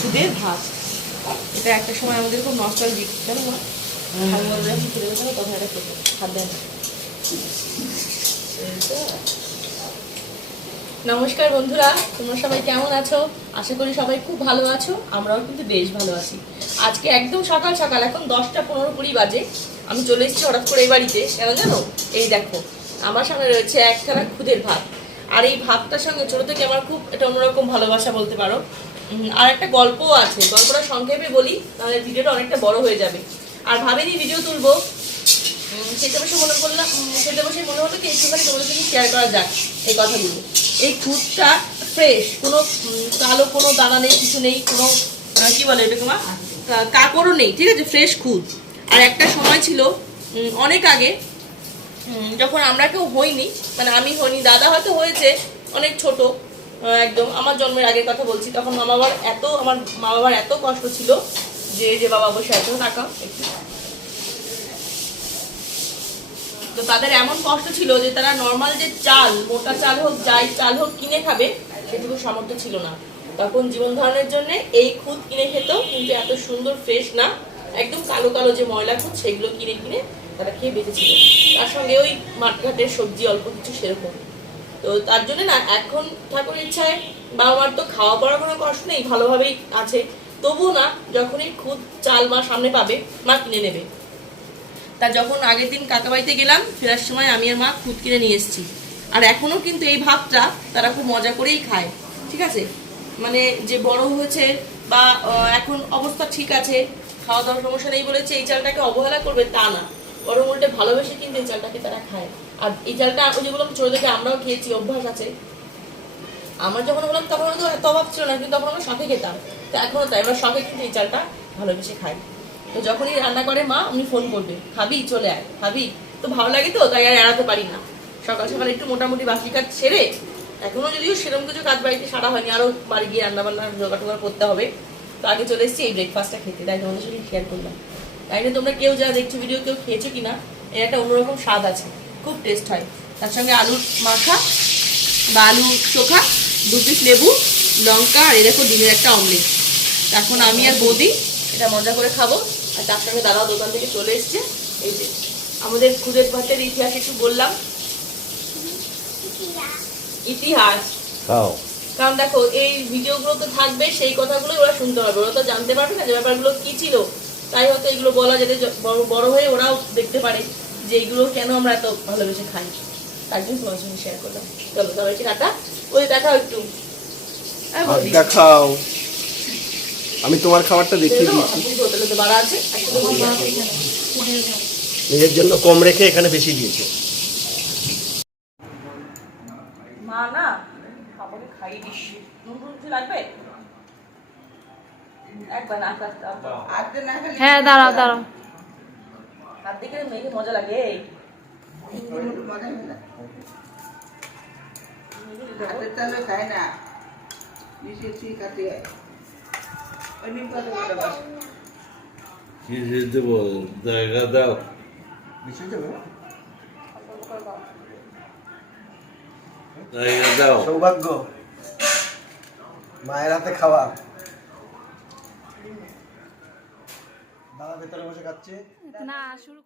খুদের ভাত। এটা একটা সময় আমাদের খুব কেন এটা খেতে ভাত না। নমস্কার বন্ধুরা, তোমরা সবাই কেমন আছো? আশা করি সবাই খুব ভালো আছো, আমরাও কিন্তু বেশ ভালো আছি। আজকে একদম সকাল সকাল, এখন দশটা পনেরো কুড়ি বাজে। আমি চলে এসেছি হঠাৎ করে এই বাড়িতে, কেন জানো? এই দেখো, আমার সামনে রয়েছে একখানা খুদের ভাত। আর এই ভাতটার সঙ্গে ছোট থেকে আমার খুব এটা অন্যরকম ভালোবাসা বলতে পারো। আর একটা গল্পও আছে। গল্পটা সংক্ষেপে বলি, তাহলে ভিডিওটা অনেকটা বড় হয়ে যাবে। আর ভাবিনি ভিডিও তুলবো। সেটা বসে মনে করলাম সেটা বসে মনে হলো কি, একটুখানি তোমাদের সঙ্গে শেয়ার করা যাক এই কথাগুলো। এই খুদটা ফ্রেশ কোনো কালো কোনো দানা নেই, কিছু নেই, কোনো কি বলে এটা তোমার কাকড়ও নেই, ঠিক আছে ফ্রেশ খুদ। আর একটা সময় ছিল অনেক আগে যখন আমরা কেউ হইনি মানে আমি হইনি, দাদা হয়তো হয়েছে, অনেক ছোট একদম আমার জন্মের আগের কথা বলছি, তখন মা বাবার এত, আমার মা বাবার এত কষ্ট ছিল যে যে বাবা বসে এত টাকা একটু। তো তাদের এমন কষ্ট ছিল যে, তারা নর্মাল যে চাল, মোটা চাল হোক, যাই চাল হোক কিনে খাবে, সেটুকু সামর্থ্য ছিল না। তখন জীবন ধারণের জন্য এই খুদ কিনে খেত, কিন্তু এত সুন্দর ফ্রেশ না, একদম কালো কালো যে ময়লা খুদ, সেগুলো কিনে কিনে তারা খেয়ে বেঁচেছিল। তার সঙ্গে ওই মাঠঘাটের সবজি, অল্প কিছু সেরকম। তো তার জন্য না, এখন ঠাকুরের ইচ্ছায় বাবা মার তো খাওয়া পড়ার কোনো কষ্ট নেই, ভালোভাবেই আছে। তবুও না, যখনই খুদ চাল মা সামনে পাবে, মা কিনে নেবে। তা যখন আগের দিন কাকা বাড়িতে গেলাম, ফেরার সময় আমি আর মা খুদ কিনে নিয়ে এসেছি। আর এখনও কিন্তু এই ভাতটা তারা খুব মজা করেই খায়, ঠিক আছে? মানে যে বড় হয়েছে বা এখন অবস্থা ঠিক আছে খাওয়া দাওয়ার সমস্যা নেই বলেছে, এই চালটাকে অবহেলা করবে তা না। বরং উল্টে ভালোবেসে কিন্তু এই চালটাকে তারা খায়। আর এই চালটা ওই যেগুলো ছোট থেকে আমরাও খেয়েছি, অভ্যাস আছে। আমার যখন বললাম তখন তো এত অভাব ছিল না, কিন্তু তখন আমরা শখে খেতাম। তো এখনও তাই আমরা শখে কিন্তু এই চালটা ভালোবেসে খাই। তো যখনই রান্না করে মা, উনি ফোন করবে, খাবি, চলে আয়, খাবি? তো ভালো লাগে তো, তাই আর এড়াতে পারি না। সকাল সকাল একটু মোটামুটি বাসি কাজ ছেড়ে এখনও যদিও সেরকম কিছু কাজ বাড়িতে সারা হয়নি, আরও বাড়ি গিয়ে রান্না বান্না জোগাড় টোগাড় করতে হবে। তো আগে চলে এসেছি এই ব্রেকফাস্টটা খেতে, তাই তোমাদের সঙ্গে শেয়ার করলাম। তাই না, তোমরা কেউ যা দেখছ ভিডিও কেউ খেয়েছো কিনা, এর একটা অন্যরকম স্বাদ আছে। খুব টেস্ট হয়। তার সঙ্গে আলুর মাখা বা আলু চোখা দু পিস লেবু লঙ্কা আর এরকম ডিমের একটা অমলেট এখন আমি আর বৌদি এটা মজা করে খাব। আর তার সঙ্গে দাদাও দোকান থেকে চলে এসছে। এই যে আমাদের খুদের ভাতের ইতিহাস একটু বললাম। ইতিহাস। কারণ দেখো এই ভিডিওগুলো তো থাকবে সেই কথাগুলো ওরা শুনতে পারবে। ওরা তো জানতে পারবে না যে ব্যাপারগুলো কি ছিল। তাই হয়তো এগুলো বলা যাতে বড় বড় হয়ে ওরাও দেখতে পারে। যে এইগুলো কেন আমরা এত ভালোবেসে খাই তার জন্য তোমার সঙ্গে শেয়ার করলাম। চলো তবে কি টাটা। ওই দেখাও একটু। হ্যাঁ, বৌদি। ভাতটা খাও আমি তোমার খাবারটা দেখিয়ে হোটেলে তো বাড়া আছে। আছে। নিজের জন্য কম রেখে এখানে বেশি দিয়েছে। মা না খাবারে খাই দিস নুন কিছু লাগবে? একবার আস্তে আস্তে হ্যাঁ দাঁড়াও দাঁড়াও। হাত দিকে মেখে মজা লাগে হাতের না দেবো জায়গা দাও জায়গা দাও সৌভাগ্য, মায়ের হাতে খাওয়া। দাদা ভেতরে বসে খাচ্ছে। না শুরু